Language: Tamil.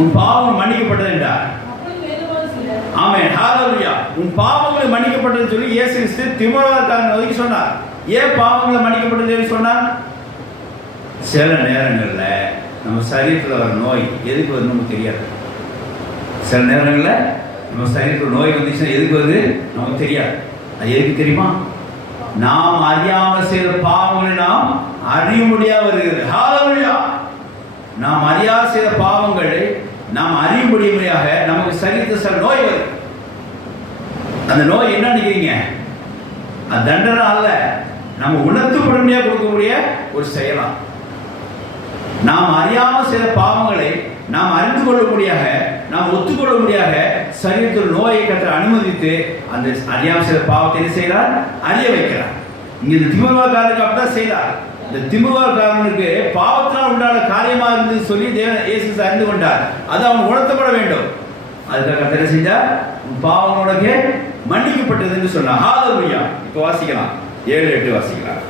உன் பாவங்கள் மன்னிக்கப்பட்டது என்றார். ஆமென், ஹalleluya. உன் பாவங்கள் மன்னிக்கப்பட்டதுன்னு சொல்லி இயேசு கிறிஸ்து தீமோத்தேயுக்காரனை நோக்கி சொன்னார். ஏன் பாவங்கள் மன்னிக்கப்பட்டதுன்னு சொன்னார்? சில நேரங்கள்ல நம்ம சரீரத்தில் வர நோய் எதுக்கு வருது நமக்கு தெரியாது. சில நேரங்களில் நம்ம சரீரத்தில் நோய் வந்துச்சுன்னா எதுக்கு வருது நமக்கு தெரியாது. அது எதுக்கு தெரியுமா? நாம் அறியாமல் செய்த பாவங்களை நாம் அறிய முடியாது வருகிறது. ஹalleluya. நாம் அறியாத செய்த பாவங்களை நாம் அறிய முடியுமையாக நமக்கு சரீரத்தில் சில நோய் வருது. அந்த நோய் என்ன நினைக்கிறீங்க? அது தண்டனை அல்ல, நம்ம உணர்த்துப்படும்படியாக கொடுக்கக்கூடிய ஒரு செயலாம். நாம் அறியாமல் செய்த பாவங்களை நாம் அறிந்து கொள்ளும்படியாக, நாம் ஒத்துக்கொள்ளும்படியாக சரீரத்தில் நோயை கற்று அனுமதித்து அந்த அறியாமல் செய்த பாவத்தை என்ன செய்கிறார்? அறிய வைக்கிறார். இங்க இந்த தீமோத்தேயுக்காரனுக்கு அப்படிதான் செய்தார். இந்த தீமோத்தேயுக்காரனுக்கு பாவத்தினால் உண்டான காரியமாக இருந்து சொல்லி தேவன் இயேசு அறிந்து கொண்டார். அது அவன் உணர்த்தப்பட வேண்டும். அதுக்காக என்ன செய்தார்? பாவங்களோட மன்னிக்கப்பட்டது என்று சொன்னார். ஹalleluya. இப்போ வாசிக்கலாம், 7-8 வாசிக்கலாம்.